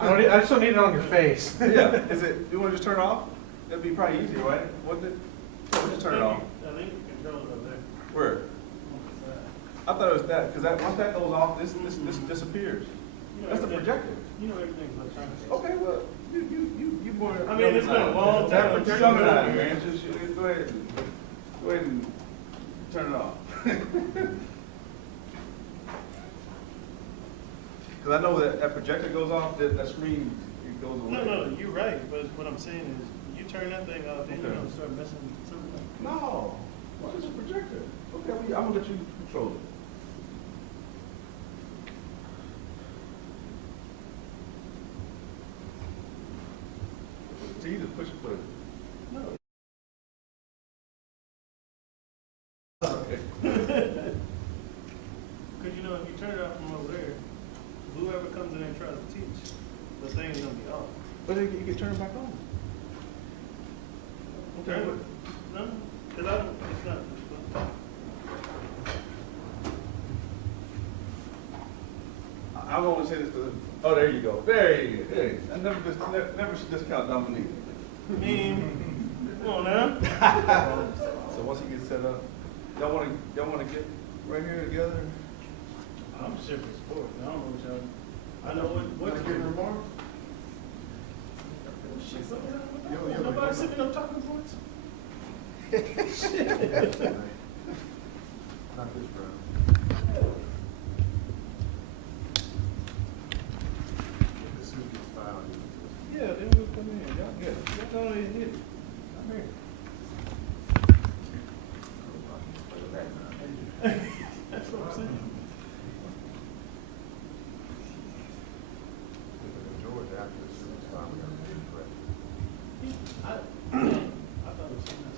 know. I just don't need it on your face. Yeah, is it, you wanna just turn it off? That'd be probably easier, right? Wouldn't it? Yeah, we'll just turn it off. I think the controls up there. Where? I thought it was that, because that, once that goes off, this disappears. That's the projector. You know everything's electronic. Okay, well, you more. I mean, it's been a long That time. projector, man, just go ahead and turn it off. Because I know that projector goes off, that screen, it goes away. No, you're right, but what I'm saying is, you turn that thing off, then you're gonna start messing with something. No, well, it's a projector. Okay, I'm gonna let you control it. So you just push it, put it. No. Okay. Because you know, if you turn it off from over there, whoever comes in and tries to teach, the thing's gonna be off. But then you can turn it back on. Okay, but No, because it's not. I won't say this because, oh, there you go. There you go. Hey, I never should discount Dominique. I mean, come on now. So once he gets set up, y'all want to get right here together? I'm just here for sports. I don't know what y'all. I know what Wanna get remarks? Shit, something. Nobody sitting up talking points. Not this round. The suit gets filed. Yeah, then we'll come in. Y'all get it. Y'all know they hit it. I'm here. That's what I'm saying. George after the suit was filed, we got to be correct. I thought it was something else.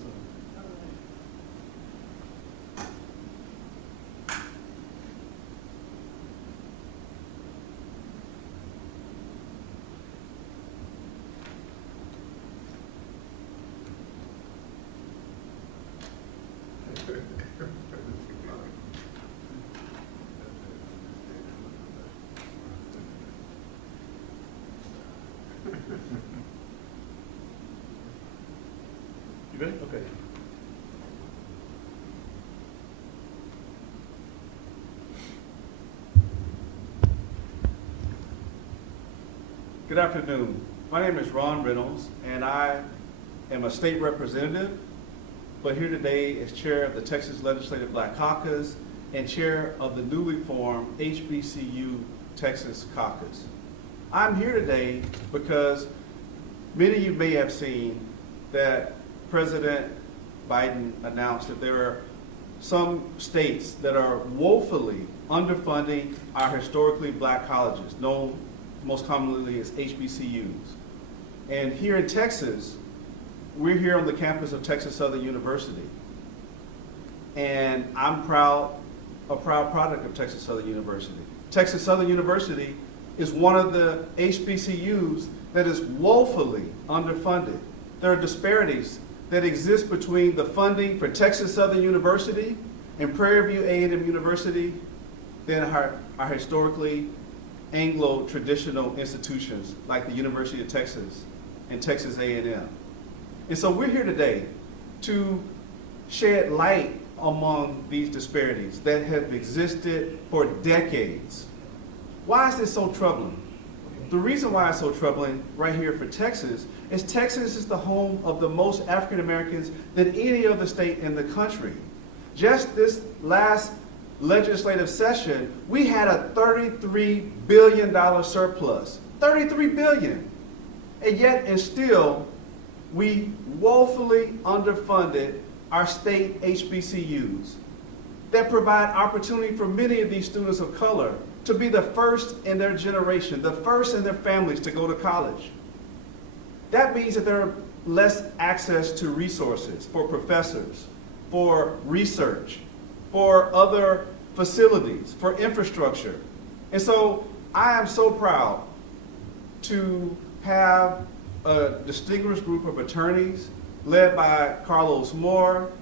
You ready? Okay. Good afternoon. My name is Ron Reynolds, and I am a state representative, but here today as chair of the Texas Legislative Black Caucus and chair of the newly formed HBCU Texas Caucus. I'm here today because many of you may have seen that President Biden announced that there are some states that are woefully underfunding our historically black colleges, known most commonly as HBCUs. And here in Texas, we're here on the campus of Texas Southern University. And I'm a proud product of Texas Southern University. Texas Southern University is one of the HBCUs that is woefully underfunded. There are disparities that exist between the funding for Texas Southern University and Prairie View A&M University than our historically Anglo traditional institutions like the University of Texas and Texas A&M. And so we're here today to shed light among these disparities that have existed for decades. Why is this so troubling? The reason why it's so troubling right here for Texas is the home of the most African Americans than any other state in the country. Just this last legislative session, we had a $33 billion surplus. $33 billion. And yet, and still, we woefully underfunded our state HBCUs that provide opportunity for many of these students of color to be the first in their generation, the first in their families to go to college. That means that there are less access to resources for professors, for research, for other facilities, for infrastructure. And so I am so proud to have a distinguished group of attorneys led by Carlos Moore,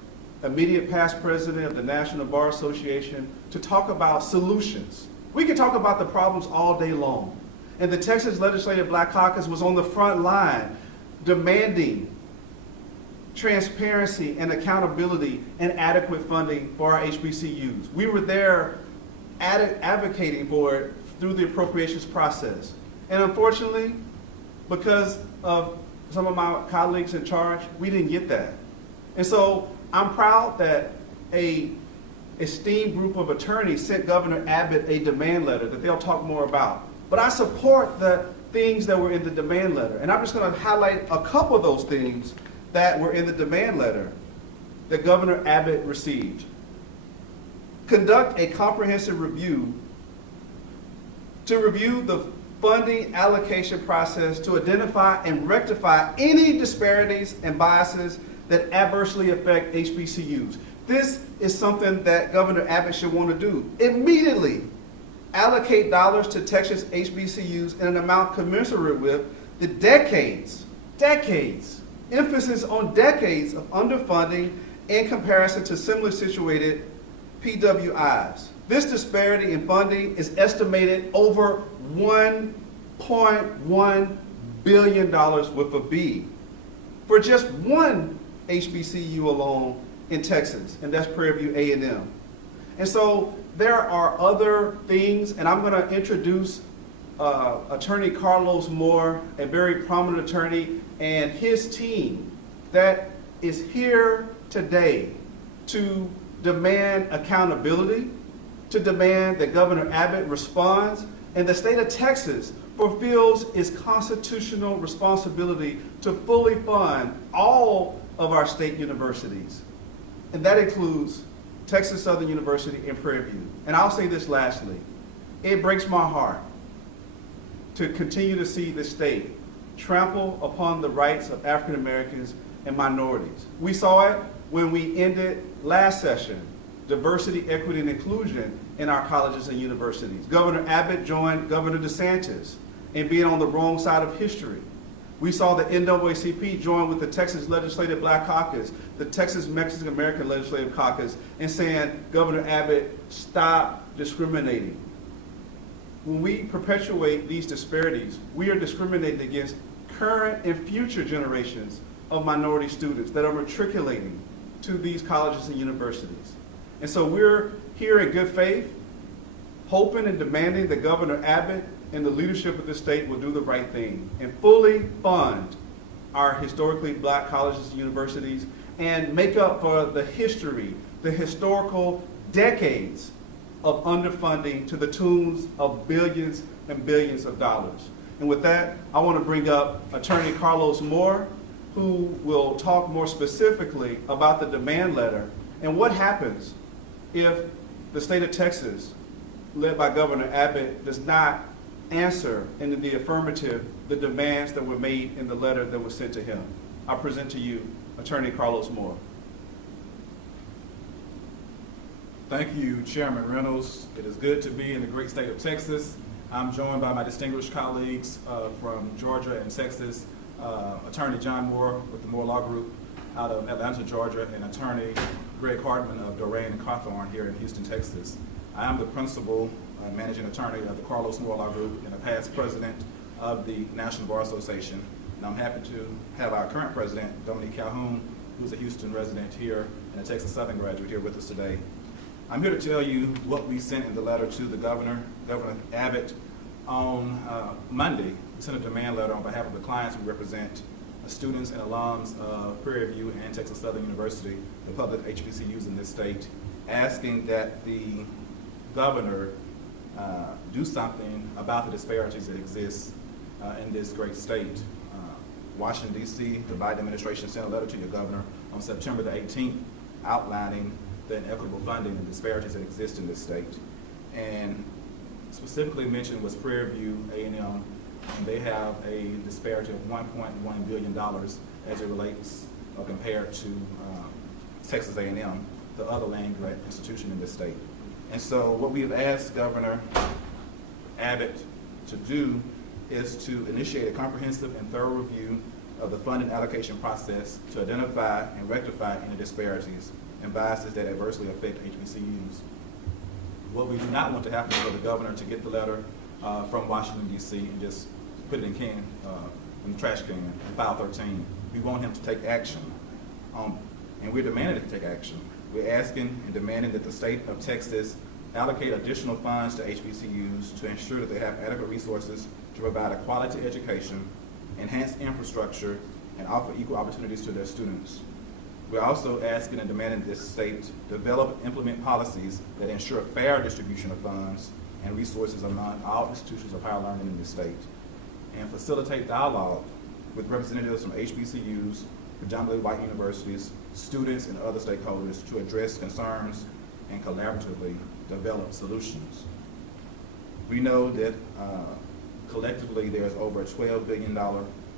immediate past president of the National Bar Association, to talk about solutions. We can talk about the problems all day long. And the Texas Legislative Black Caucus was on the front line demanding transparency and accountability and adequate funding for our HBCUs. We were there advocating for it through the appropriations process. And unfortunately, because of some of my colleagues in charge, we didn't get that. And so I'm proud that an esteemed group of attorneys sent Governor Abbott a demand letter that they'll talk more about. But I support the things that were in the demand letter. And I'm just going to highlight a couple of those things that were in the demand letter that Governor Abbott received. Conduct a comprehensive review to review the funding allocation process to identify and rectify any disparities and biases that adversely affect HBCUs. This is something that Governor Abbott should want to do. Immediately allocate dollars to Texas HBCUs in an amount commensurate with the decades, emphasis on decades of underfunding in comparison to similarly situated PWIs. This disparity in funding is estimated over $1.1 billion with a B for just one HBCU alone in Texas, and that's Prairie View A&M. And so there are other things, and I'm going to introduce Attorney Carlos Moore, a very prominent attorney, and his team that is here today to demand accountability, to demand that Governor Abbott responds, and the state of Texas fulfills its constitutional responsibility to fully fund all of our state universities. And that includes Texas Southern University and Prairie View. And I'll say this lastly, it breaks my heart to continue to see the state trample upon the rights of African Americans and minorities. We saw it when we ended last session, diversity, equity, and inclusion in our colleges and universities. Governor Abbott joined Governor DeSantis in being on the wrong side of history. We saw the NAACP join with the Texas Legislative Black Caucus, the Texas Mexican American Legislative Caucus, and saying, Governor Abbott, stop discriminating. When we perpetuate these disparities, we are discriminating against current and future generations of minority students that are matriculating to these colleges and universities. And so we're here in good faith, hoping and demanding that Governor Abbott and the leadership of the state will do the right thing and fully fund our historically black colleges and universities and make up for the history, the historical decades of underfunding to the tunes of billions and billions of dollars. And with that, I want to bring up Attorney Carlos Moore, who will talk more specifically about the demand letter and what happens if the state of Texas, led by Governor Abbott, does not answer in the affirmative the demands that were made in the letter that was sent to him. I present to you Attorney Carlos Moore. Thank you, Chairman Reynolds. It is good to be in the great state of Texas. I'm joined by my distinguished colleagues from Georgia and Texas, Attorney John Moore with the Moore Law Group out of Atlanta, Georgia, and Attorney Greg Hartman of Doraine and Cawthorn here in Houston, Texas. I am the principal managing attorney of the Carlos Moore Law Group and a past president of the National Bar Association. And I'm happy to have our current president, Dominique Calhoun, who's a Houston resident here and a Texas Southern graduate here with us today. I'm here to tell you what we sent in the letter to the governor, Governor Abbott, on Monday. We sent a demand letter on behalf of the clients we represent, students and alums of Prairie View and Texas Southern University, the public HBCUs in this state, asking that the governor do something about the disparities that exist in this great state. Washington, D.C., the Biden administration sent a letter to your governor on September the 18th outlining the inequitable funding and disparities that exist in this state. And specifically mentioned was Prairie View A&M, and they have a disparity of $1.1 billion as it relates or compared to Texas A&M, the other land-grant institution in this state. And so what we have asked Governor Abbott to do is to initiate a comprehensive and thorough review of the funding allocation process to identify and rectify any disparities and biases that adversely affect HBCUs. What we do not want to happen is for the governor to get the letter from Washington, D.C., and just put it in the trash can, in file 13. We want him to take action on, and we're demanding him to take action. We're asking and demanding that the state of Texas allocate additional funds to HBCUs to ensure that they have adequate resources to provide a quality education, enhance infrastructure, and offer equal opportunities to their students. We're also asking and demanding this state develop and implement policies that ensure fair distribution of funds and resources among all institutions of higher learning in the state, and facilitate dialogue with representatives from HBCUs, predominantly white universities, students, and other stakeholders to address concerns and collaboratively develop solutions. We know that collectively there's over a $12 billion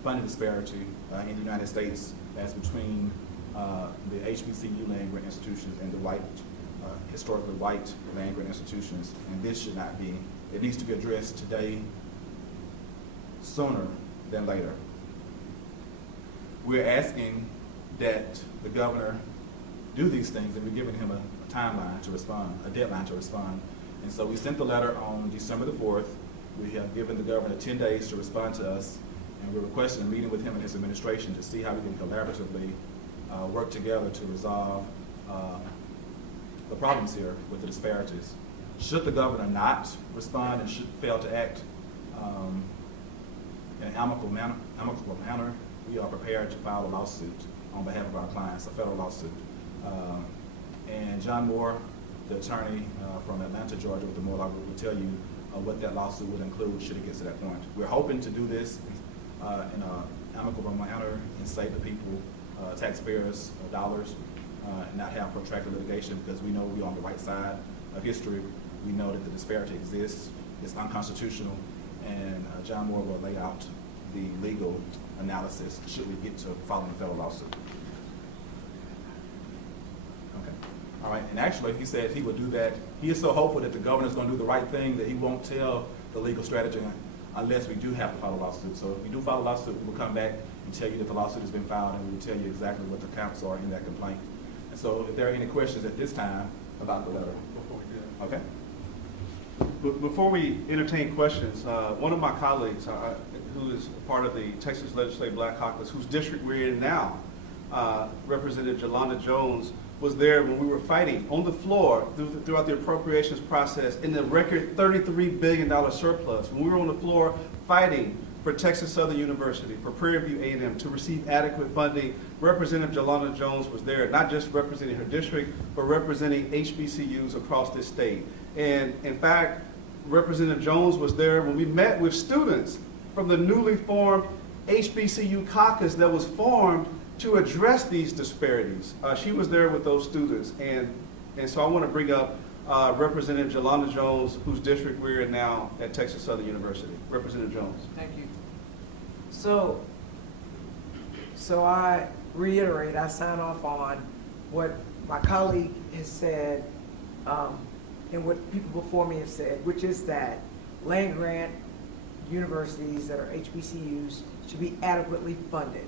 funding disparity in the United States that's between the HBCU land-grant institutions and the white, historically white land-grant institutions, and this should not be. It needs to be addressed today, sooner than later. We're asking that the governor do these things, and we're giving him a timeline to respond, a deadline to respond. And so we sent the letter on December the 4th. We have given the governor 10 days to respond to us, and we're requesting a meeting with him and his administration to see how we can collaboratively work together to resolve the problems here with the disparities. Should the governor not respond and should fail to act in an amicable manner, we are prepared to file a lawsuit on behalf of our clients, a federal lawsuit. And John Moore, the attorney from Atlanta, Georgia, with the Moore Law Group, will tell you what that lawsuit would include should it get to that point. We're hoping to do this in an amicable manner and save the people, taxpayers, dollars, and not have protracted litigation, because we know we're on the right side of history. We know that the disparity exists, it's unconstitutional, and John Moore will lay out the legal analysis should we get to filing a federal lawsuit. Okay. All right, and actually he said he would do that. He is so hopeful that the governor's going to do the right thing that he won't tell the legal strategy unless we do have to file a lawsuit. So if we do file a lawsuit, we will come back and tell you that the lawsuit has been filed, and we will tell you exactly what the counts are in that complaint. And so if there are any questions at this time about the letter. Before we do that. Okay. Before we entertain questions, one of my colleagues, who is part of the Texas Legislative Black Caucus, whose district we're in now, Representative Jolanda Jones, was there when we were fighting on the floor throughout the appropriations process in the record $33 billion surplus. When we were on the floor fighting for Texas Southern University, for Prairie View A&M to receive adequate funding, Representative Jolanda Jones was there, not just representing her district, but representing HBCUs across this state. And in fact, Representative Jones was there when we met with students from the newly formed HBCU caucus that was formed to address these disparities. She was there with those students, and so I want to bring up Representative Jolanda Jones, whose district we're in now at Texas Southern University. Representative Jones. Thank you. So I reiterate, I sign off on what my colleague has said and what people before me have said, which is that land-grant universities that are HBCUs should be adequately funded,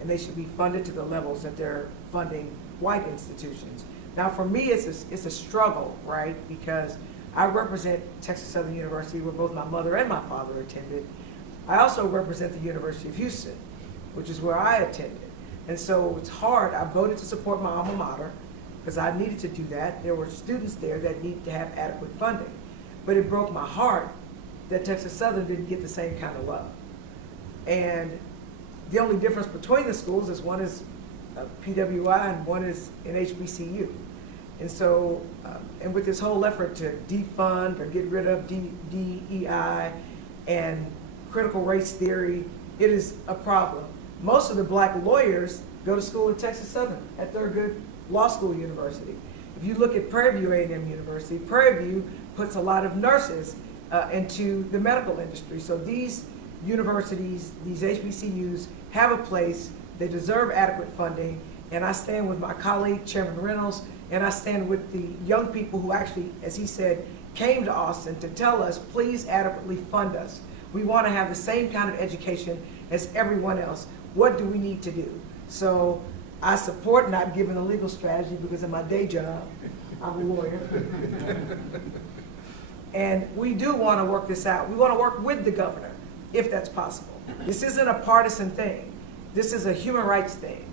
and they should be funded to the levels that they're funding white institutions. Now, for me, it's a struggle, right? Because I represent Texas Southern University, where both my mother and my father attended. I also represent the University of Houston, which is where I attended. And so it's hard. I voted to support my alma mater because I needed to do that. There were students there that needed to have adequate funding. But it broke my heart that Texas Southern didn't get the same kind of love. And the only difference between the schools is one is PWI and one is an HBCU. And so, and with this whole effort to defund or get rid of DEI and critical race theory, it is a problem. Most of the black lawyers go to school at Texas Southern, at Thurgood Law School University. If you look at Prairie View A&M University, Prairie View puts a lot of nurses into the medical industry. So these universities, these HBCUs, have a place. They deserve adequate funding, and I stand with my colleague, Chairman Reynolds, and I stand with the young people who actually, as he said, came to Austin to tell us, please adequately fund us. We want to have the same kind of education as everyone else. What do we need to do? So I support not giving a legal strategy because of my day job. I'm a lawyer. And we do want to work this out. We want to work with the governor, if that's possible. This isn't a partisan thing. This is a human rights thing.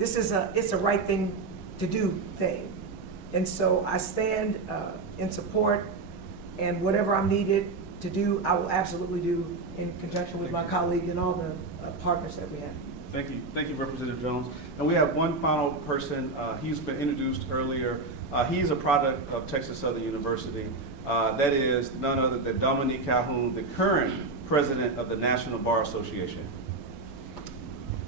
It's a right thing to do thing. And so I stand in support, and whatever I'm needed to do, I will absolutely do in conjunction with my colleague and all the partners that we have. Thank you, Representative Jones. And we have one final person. He's been introduced earlier. He's a product of Texas Southern University. That is none other than Dominique Calhoun, the current president of the National Bar Association.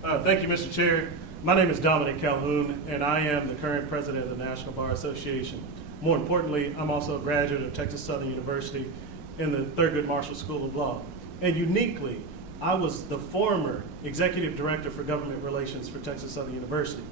Thank you, Mr. Chair. My name is Dominic Calhoun, and I am the current president of the National Bar Association. More importantly, I'm also a graduate of Texas Southern University in the Thurgood Marshall School of Law. And uniquely, I was the former executive director for government relations for Texas Southern University.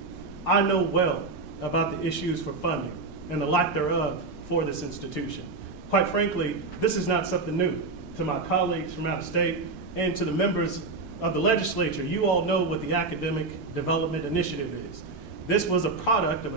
I know well about the issues for funding and the lack thereof for this institution. Quite frankly, this is not something new. To my colleagues from out of state and to the members of the legislature, you all know what the Academic Development Initiative is. This was a product of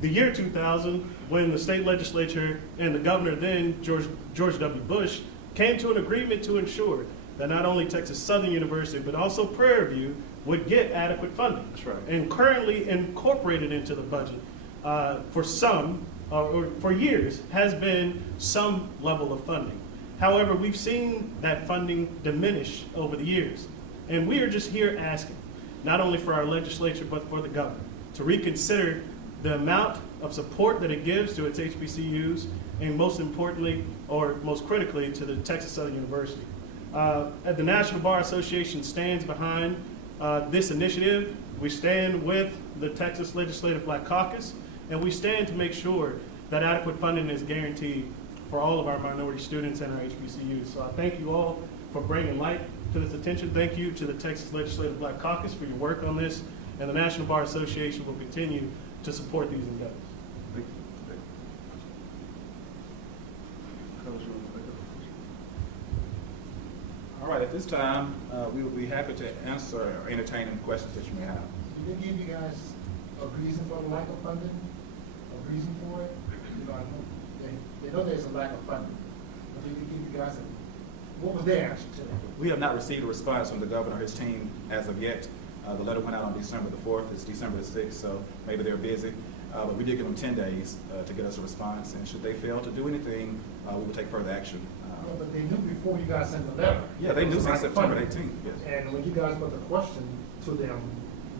the year 2000, when the state legislature and the governor then, George W. Bush, came to an agreement to ensure that not only Texas Southern University, but also Prairie View would get adequate funding. That's right. And currently incorporated into the budget for years has been some level of funding. However, we've seen that funding diminish over the years. And we are just here asking, not only for our legislature, but for the governor, to reconsider the amount of support that it gives to its HBCUs, and most importantly, or most critically, to the Texas Southern University. The National Bar Association stands behind this initiative. We stand with the Texas Legislative Black Caucus, and we stand to make sure that adequate funding is guaranteed for all of our minority students and our HBCUs. So I thank you all for bringing light to this attention. Thank you to the Texas Legislative Black Caucus for your work on this, and the National Bar Association will continue to support these endeavors. Thank you. All right, at this time, we will be happy to answer or entertain any questions that you may have. Did they give you guys a reason for the lack of funding? A reason for it? You know, I know they know there's a lack of funding, but did they give you guys what was their answer to that? We have not received a response from the governor or his team as of yet. The letter went out on December the 4th. It's December the 6th, so maybe they're busy. But we did give them 10 days to get us a response, and should they fail to do anything, we will take further action. No, but they knew before you guys sent the letter. Yeah, they knew since September 18th, yes. And when you guys put the question to them,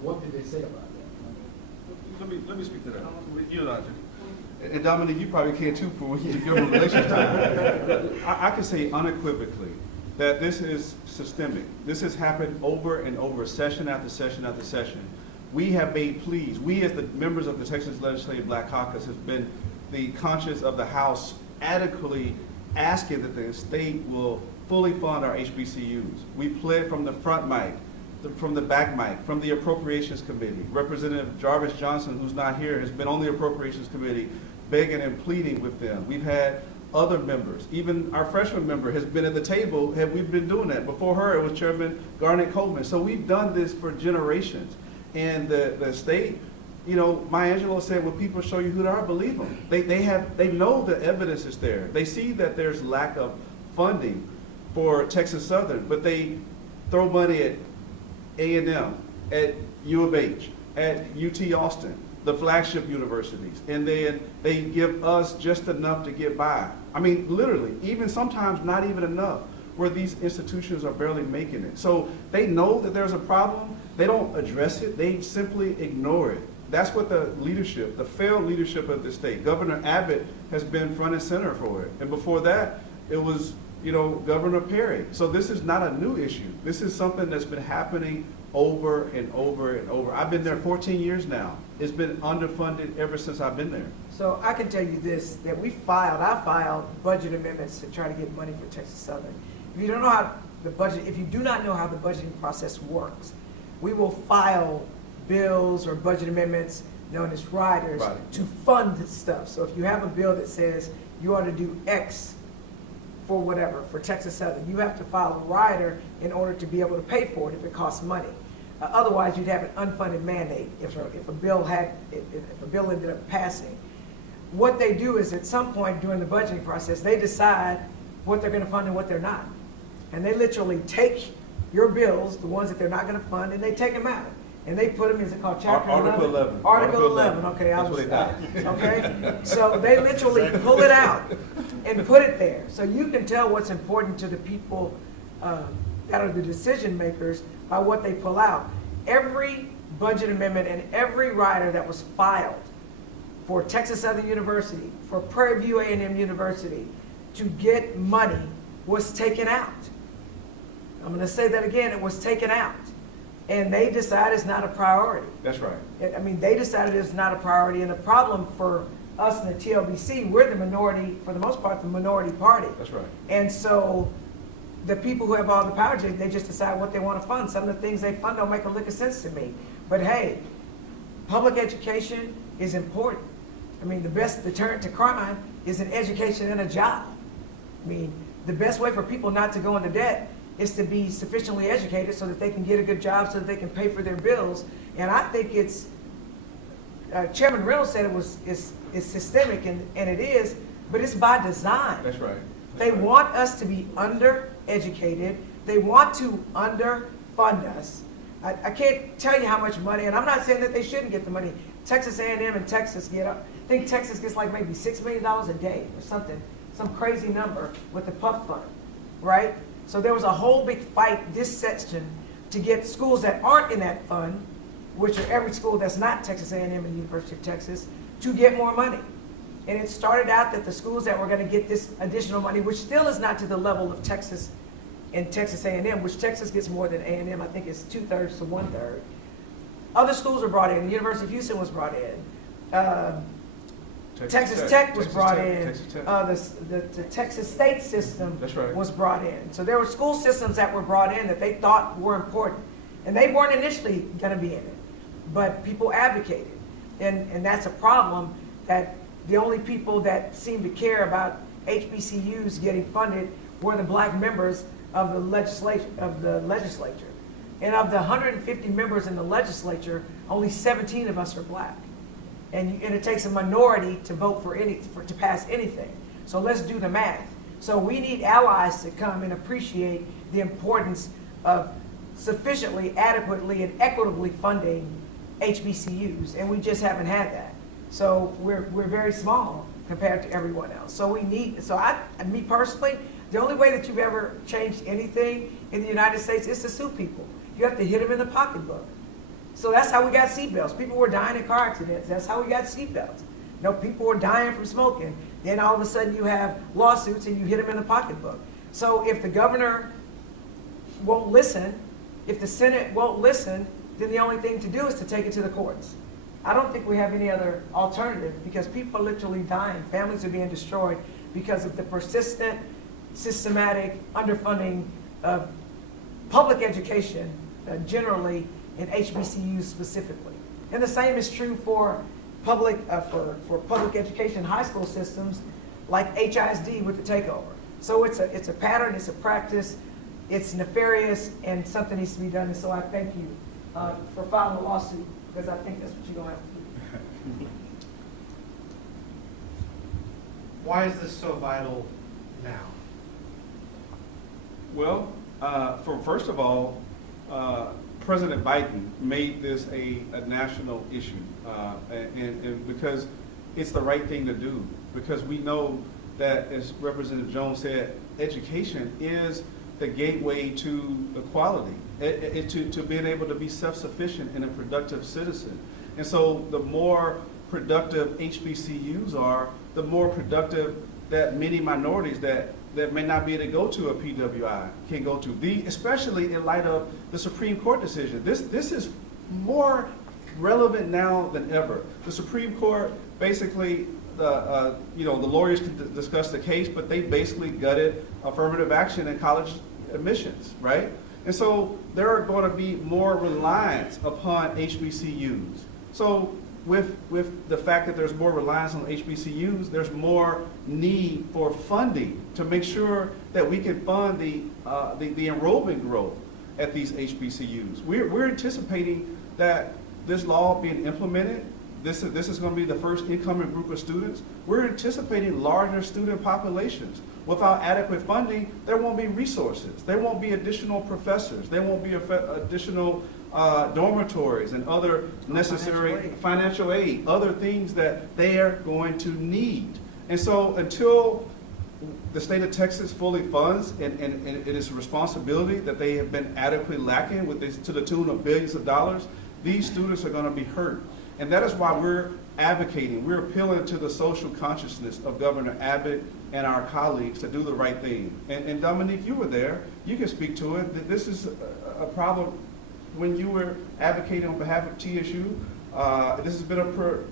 what did they say about that? Let me speak to that. You're not. And Dominique, you probably can too for your government relations time. I can say unequivocally that this is systemic. This has happened over and over, session after session after session. We have made pleas. We, as the members of the Texas Legislative Black Caucus, have been the conscience of the House adequately asking that the state will fully fund our HBCUs. We pled from the front mic, from the back mic, from the Appropriations Committee. Representative Jarvis Johnson, who's not here, has been on the Appropriations Committee begging and pleading with them. We've had other members, even our freshman member has been at the table. We've been doing that. Before her, it was Chairman Garnet Coleman. So we've done this for generations. And the state, you know, Maya Angelou said, when people show you who they are, believe them. They know the evidence is there. They see that there's lack of funding for Texas Southern, but they throw money at A&M, at U of H, at UT Austin, the flagship universities, and then they give us just enough to get by. I mean, literally, even sometimes not even enough, where these institutions are barely making it. So they know that there's a problem. They don't address it. They simply ignore it. That's what the leadership, the failed leadership of the state, Governor Abbott has been front and center for it. And before that, it was, you know, Governor Perry. So this is not a new issue. This is something that's been happening over and over and over. I've been there 14 years now. It's been underfunded ever since I've been there. So I can tell you this, that I filed budget amendments to try to get money for Texas Southern. If you don't know how if you do not know how the budgeting process works, we will file bills or budget amendments known as riders to fund this stuff. So if you have a bill that says you ought to do X for whatever, for Texas Southern, you have to file a rider in order to be able to pay for it if it costs money. Otherwise, you'd have an unfunded mandate if a bill ended up passing. what they do is at some point during the budgeting process, they decide what they're gonna fund and what they're not. And they literally take your bills, the ones that they're not gonna fund, and they take them out. And they put them, is it called chapter 11? Article 11. Article 11, okay, I That's was, what they okay? So they literally pull it out and put it there. So you can tell what's important to the people that are the decision makers by what they pull out. Every budget amendment and every rider that was filed for Texas Southern University, for Prairie View A&M University, to get money was taken out. I'm going to say that again, it was taken out. And they decided it's not a priority. That's right. I mean, they decided it's not a priority, and the problem for us in the TLBC, we're the minority, for the most part, the minority party. That's right. And so the people who have all the power, they just decide what they want to fund. Some of the things they fund don't make a lick of sense to me. But hey, public education is important. I mean, the best deterrent to crime is an education and a job. I mean, the best way for people not to go into debt is to be sufficiently educated so that they can get a good job, so that they can pay for their bills. And I think it's, Chairman Reynolds said it's systemic, and it is, but it's by design. That's right. They want us to be undereducated. They want to underfund us. I can't tell you how much money, and I'm not saying that they shouldn't get the money. Texas A&M and Texas get, I think Texas gets like maybe $6 million a day or something, some crazy number with the PUF fund, right? So there was a whole big fight this session to get schools that aren't in that fund, which are every school that's not Texas A&M and University of Texas, to get more money. And it started out that the schools that were going to get this additional money, which still is not to the level of Texas and Texas A&M, which Texas gets more than A&M, I think it's 2/3 to 1/3. Other schools were brought in. The University of Houston was brought in. Texas Tech was brought in. The Texas state system That's right. was brought in. So there were school systems that were brought in that they thought were important. And they weren't initially going to be in it, but people advocated. And that's a problem, that the only people that seem to care about HBCUs getting funded were the black members of the legislature. And of the 150 members in the legislature, only 17 of us are black. And it takes a minority to vote to pass anything. So let's do the math. So we need allies to come and appreciate the importance of sufficiently, adequately, and equitably funding HBCUs, and we just haven't had that. So we're very small compared to everyone else. So me personally, the only way that you've ever changed anything in the United States is to sue people. You have to hit them in the pocketbook. So that's how we got seatbelts. People were dying in car accidents. That's how we got seatbelts. You know, people were dying from smoking. Then all of a sudden you have lawsuits and you hit them in the pocketbook. So if the governor won't listen, if the Senate won't listen, then the only thing to do is to take it to the courts. I don't think we have any other alternative, because people are literally dying. Families are being destroyed because of the persistent, systematic underfunding of public education generally, and HBCUs specifically. And the same is true for public education high school systems like HISD with the takeover. So it's a pattern, it's a practice, it's nefarious, and something needs to be done. And so I thank you for filing a lawsuit, because I think that's what you're going to have to do. Why is this so vital now? Well, first of all, President Biden made this a national issue, and because it's the right thing to do, because we know that, as Representative Jones said, education is the gateway to equality, to being able to be self-sufficient and a productive citizen. And so the more productive HBCUs are, the more productive that many minorities that may not be able to go to a PWI can go to, especially in light of the Supreme Court decision. This is more relevant now than ever. The Supreme Court basically, the lawyers can discuss the case, but they basically gutted affirmative action in college admissions, right? And so there are going to be more reliance upon HBCUs. So with the fact that there's more reliance on HBCUs, there's more need for funding to make sure that we can fund the enrollment growth at these HBCUs. We're anticipating that this law being implemented, this is going to be the first incoming group of students. We're anticipating larger student populations. Without adequate funding, there won't be resources. There won't be additional professors. There won't be additional dormitories and other necessary financial aid, other things that they are going to need. And so until the state of Texas fully funds, and it is a responsibility that they have been adequately lacking with this, to the tune of billions of dollars, these students are going to be hurt. And that is why we're advocating, we're appealing to the social consciousness of Governor Abbott and our colleagues to do the right thing. And Dominique, you were there, you can speak to it. This is a problem when you were advocating on behalf of TSU. This has been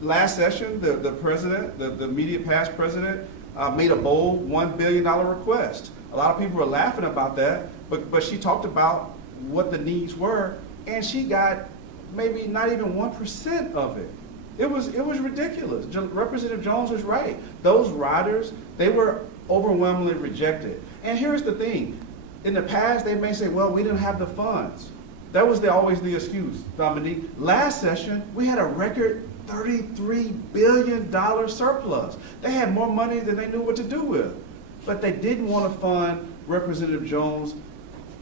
last session, the president, the immediate past president, made a bold $1 billion request. A lot of people were laughing about that, but she talked about what the needs were, and she got maybe not even 1% of it. It was ridiculous. Representative Jones was right. Those riders, they were overwhelmingly rejected. And here's the thing. In the past, they may say, well, we didn't have the funds. That was always the excuse, Dominique. Last session, we had a record $33 billion surplus. They had more money than they knew what to do with. But they didn't want to fund Representative Jones'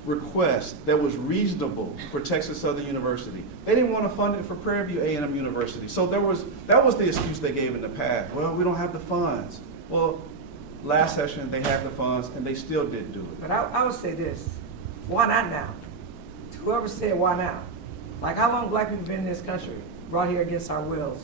request that was reasonable for Texas Southern University. They didn't want to fund it for Prairie View A&M University. So that was the excuse they gave in the past. Well, we don't have the funds. Well, last session they had the funds and they still didn't do it. But I would say this, why not now? Whoever said why now? Like, how long black people been in this country, brought here against our wills,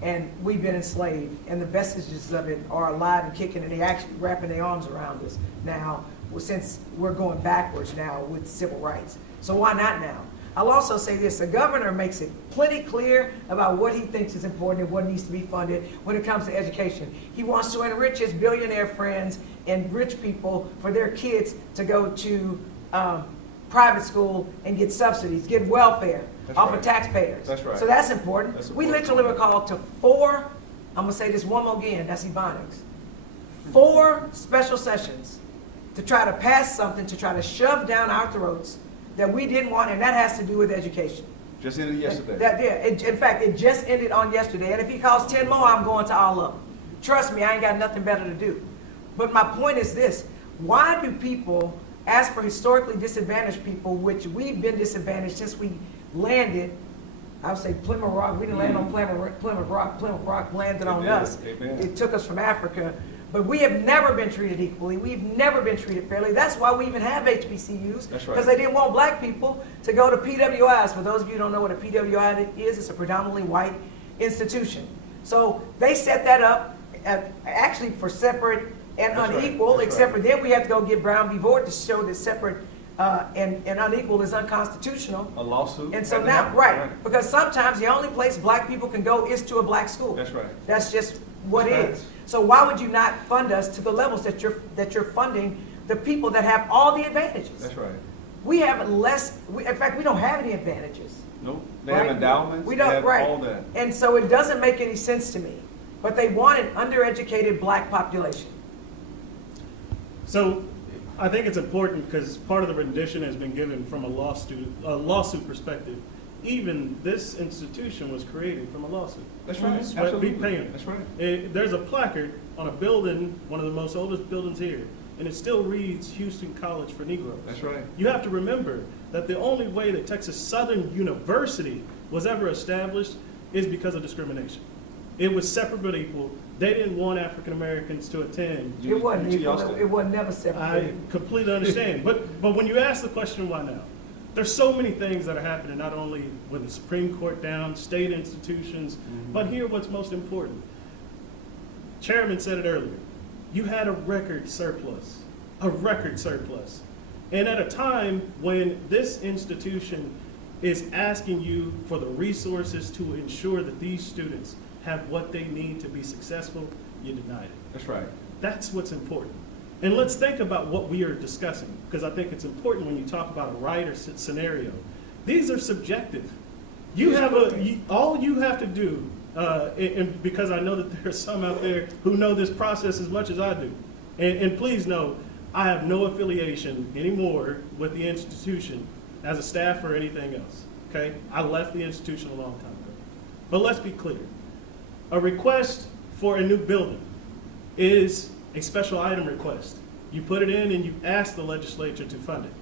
and we've been enslaved, and the vestiges of it are alive and kicking, and they actually wrapping their arms around us now, since we're going backwards now with civil rights. So why not now? I'll also say this, the governor makes it plenty clear about what he thinks is important and what needs to be funded when it comes to education. He wants to enrich his billionaire friends and rich people for their kids to go to private school and get subsidies, get welfare off of taxpayers. That's right. So that's important. We important. literally were called to 4, I'm gonna say this one more again, that's Ebonics, 4 special sessions to try to pass something, to try to shove down our throats that we didn't want, and that has to do with education. Just ended yesterday. In fact, it just ended on yesterday, and if he calls 10 more, I'm going to all of them. Trust me, I ain't got nothing better to do. But my point is this, why do people ask for historically disadvantaged people, which we've been disadvantaged since we landed? I would say Plymouth Rock, we didn't land on Plymouth Rock landed on us. Amen. It took us from Africa. But we have never been treated equally. We've never been treated fairly. That's why we even have HBCUs. That's right. Because they didn't want black people to go to PWIs. For those of you who don't know what a PWI is, it's a predominantly white institution. So they set that up actually for separate and That's right. unequal, That's except right. for then we have to go get Brown v. Board to show that separate and unequal is unconstitutional. A lawsuit. And so had to now, happen. right, because sometimes the only place black people can go is to a black school. That's right. That's just what That's it right. is. So why would you not fund us to the levels that you're funding the people that have all the advantages? That's right. We have less, in fact, we don't have any advantages. Nope. They right? have endowments. We they don't, have right. all that. And so it doesn't make any sense to me. But they want an undereducated black population. So I think it's important because part of the rendition has been given from a lawsuit perspective. Even this institution was created from a lawsuit. That's right. Sweat, Absolutely. beat, pain. That's right. There's a placard on a building, one of the most oldest buildings here, and it still reads Houston College for Negroes. That's right. You have to remember that the only way that Texas Southern University was ever established is because of discrimination. It was separate but equal. They didn't want African Americans to attend. It wasn't UT equal. Austin. It was never I separated. completely understand. But when you ask the question, why now? There's so many things that are happening, not only with the Supreme Court down, state institutions, but here what's most important. Chairman said it earlier. You had a record surplus. And at a time when this institution is asking you for the resources to ensure that these students have what they need to be successful, you denied it. That's right. That's what's important. And let's think about what we are discussing, because I think it's important when you talk about a right or scenario. These are subjective. All you have to do, and because I know that there are some out there who know this process as much as I do, and please know, I have no affiliation anymore with the institution as a staff or anything else, okay? I left the institution a long time ago. But let's be clear. A request for a new building is a special item request. You put it in and you ask the legislature to fund it.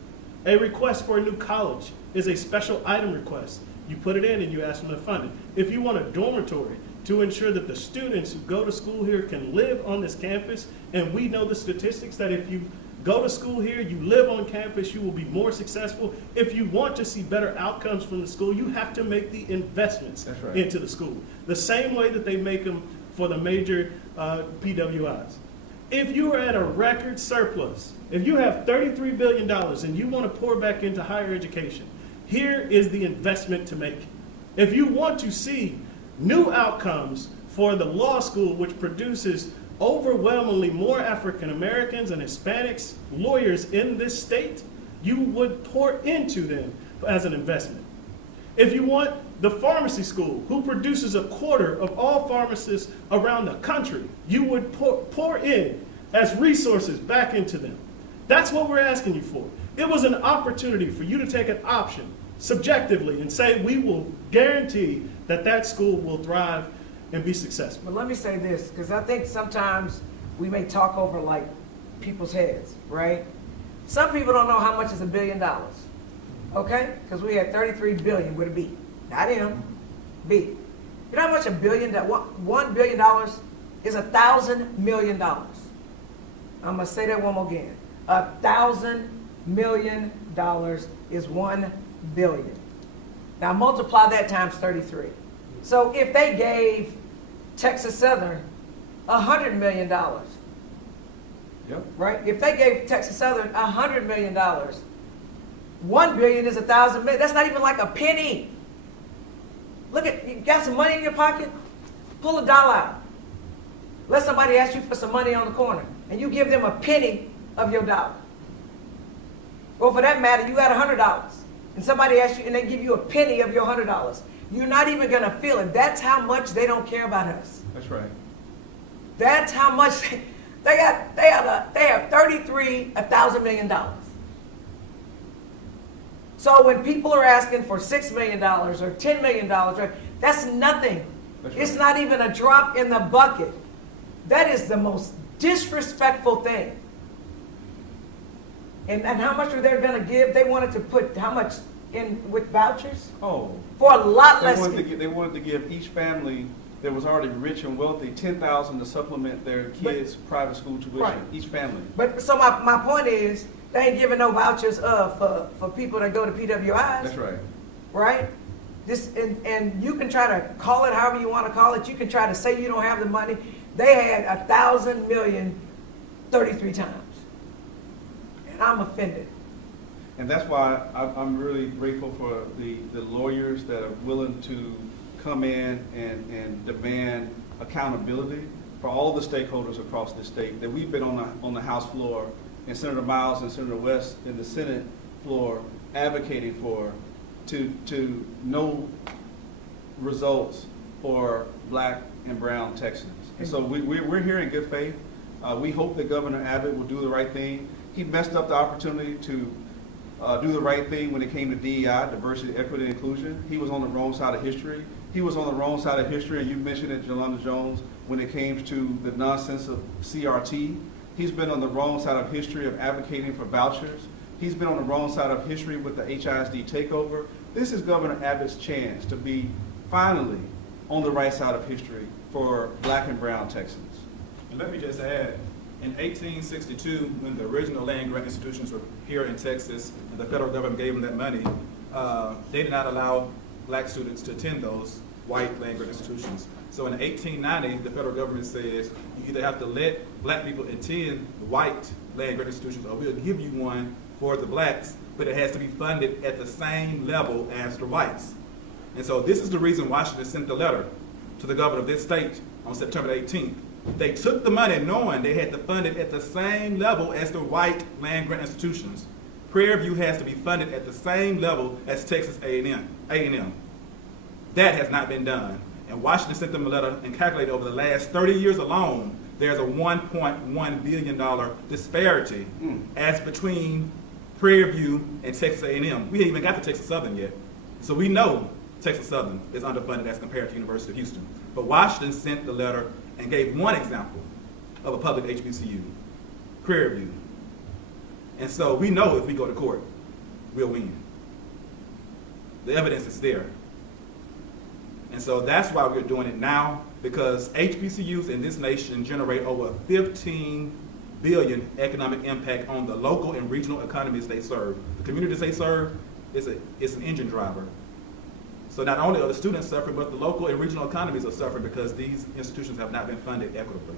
A request for a new college is a special item request. You put it in and you ask them to fund it. If you want a dormitory to ensure that the students who go to school here can live on this campus, and we know the statistics that if you go to school here, you live on campus, you will be more successful. If you want to see better outcomes from the school, you have to make the investments That's right. into the school. The same way that they make them for the major PWIs. If you are at a record surplus, if you have $33 billion and you want to pour back into higher education, here is the investment to make. If you want to see new outcomes for the law school, which produces overwhelmingly more African Americans and Hispanics lawyers in this state, you would pour into them as an investment. If you want the pharmacy school, who produces a quarter of all pharmacists around the country, you would pour in as resources back into them. That's what we're asking you for. It was an opportunity for you to take an option subjectively and say, we will guarantee that that school will thrive and be successful. But let me say this, because I think sometimes we may talk over like people's heads, right? Some people don't know how much is $1 billion, okay? Because we had 33 billion with a B, not M, B. You know how much $1 billion is? $1,000 million. I'm gonna say that one more again. $1,000 million is 1 billion. Now multiply that times 33. So if they gave Texas Southern $100 million, Yep. right? If they gave Texas Southern $100 million, 1 billion is 1,000 million. That's not even like a penny. Look at, you got some money in your pocket? Pull a dollar out. Let somebody ask you for some money on the corner, and you give them a penny of your dollar. Or for that matter, you got $100, and somebody asks you, and they give you a penny of your $100. You're not even gonna feel it. That's how much they don't care about us. That's right. That's how much they have $1,000 million. So when people are asking for $6 million or $10 million, right, that's nothing. That's It's right. not even a drop in the bucket. That is the most disrespectful thing. And how much were they gonna give? They wanted to put how much in with vouchers? Oh. For a lot They less. wanted to give each family that was already rich and wealthy $10,000 to supplement their kids' private school tuition. Right. Each family. But so my point is, they ain't giving no vouchers for people that go to PWIs. That's right. Right? This and you can try to call it however you want to call it. You can try to say you don't have the money. They had 1,000 million 33 times. And I'm offended. And that's why I'm really grateful for the lawyers that are willing to come in and demand accountability for all the stakeholders across the state that we've been on the House floor, and Senator Miles and Senator West in the Senate floor advocating for to know results for Black and brown Texans. And so we're here in good faith. We hope that Governor Abbott will do the right thing. He messed up the opportunity to do the right thing when it came to DEI, diversity, equity, and inclusion. He was on the wrong side of history. He was on the wrong side of history, and you mentioned it, Jolanda Jones, when it came to the nonsense of CRT. He's been on the wrong side of history of advocating for vouchers. He's been on the wrong side of history with the HISD takeover. This is Governor Abbott's chance to be finally on the right side of history for Black and brown Texans. And let me just add, in 1862, when the original land grant institutions were here in Texas, and the federal government gave them that money, they did not allow Black students to attend those white land grant institutions. So in 1890, the federal government says you either have to let Black people attend the white land grant institutions, or we'll give you one for the Blacks, but it has to be funded at the same level as the whites. And so this is the reason Washington sent the letter to the governor of this state on September 18th. They took the money knowing they had to fund it at the same level as the white land grant institutions. Prairie View has to be funded at the same level as Texas A&M. That has not been done. And Washington sent them a letter and calculated over the last 30 years alone, there's a $1.1 billion disparity as between Prairie View and Texas A&M. We haven't even got to Texas Southern yet. So we know Texas Southern is underfunded as compared to University of Houston. But Washington sent the letter and gave one example of a public HBCU, Prairie View. And so we know if we go to court, we'll win. The evidence is there. And so that's why we're doing it now, because HBCUs in this nation generate over 15 billion economic impact on the local and regional economies they serve. The communities they serve is an engine driver. So not only are the students suffering, but the local and regional economies are suffering because these institutions have not been funded equitably.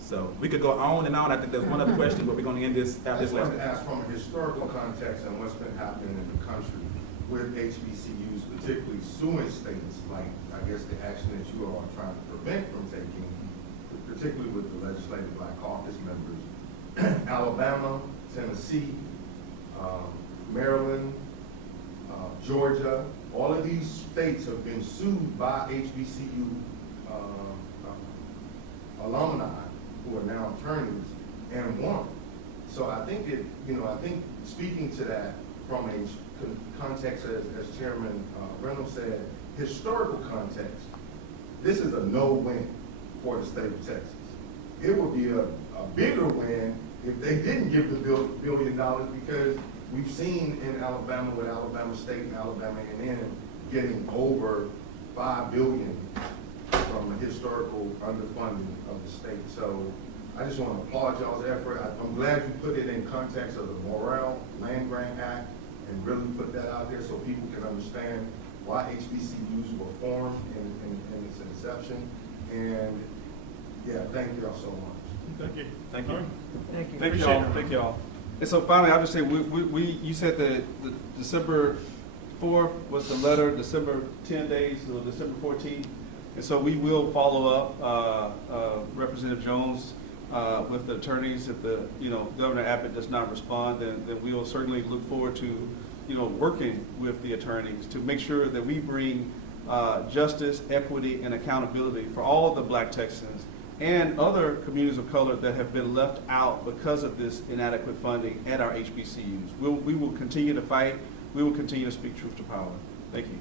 So we could go on and on. I think there's one other question, but we're going to end this I after this just wanted lesson. to ask from a historical context and what's been happening in the country with HBCUs, particularly suing states, like I guess the action that you all are trying to prevent from taking, particularly with the Legislative Black Caucus members, Alabama, Tennessee, Maryland, Georgia, all of these states have been sued by HBCU alumni who are now attorneys and won. So I think I think speaking to that from a context, as Chairman Reynolds said, historical context, this is a no-win for the state of Texas. It would be a bigger win if they didn't give the $1 billion, because we've seen in Alabama with Alabama State and Alabama A&M getting over $5 billion from the historical underfunding of the state. So I just want to applaud y'all's effort. I'm glad you put it in context of the Morrell Land Grant Act and really put that out there so people can understand why HBCUs were formed in its inception. And yeah, thank y'all so much. Thank you. Thank you. Thank you. Thank Appreciate y'all. it. Thank y'all. And so finally, I'll just say, you said that the December 4th was the letter, December 10 days, or December 14th. And so we will follow up, Representative Jones, with the attorneys. If Governor Abbott does not respond, then we will certainly look forward to, working with the attorneys to make sure that we bring justice, equity, and accountability for all of the Black Texans and other communities of color that have been left out because of this inadequate funding at our HBCUs. We will continue to fight. We will continue to speak truth to power. Thank you.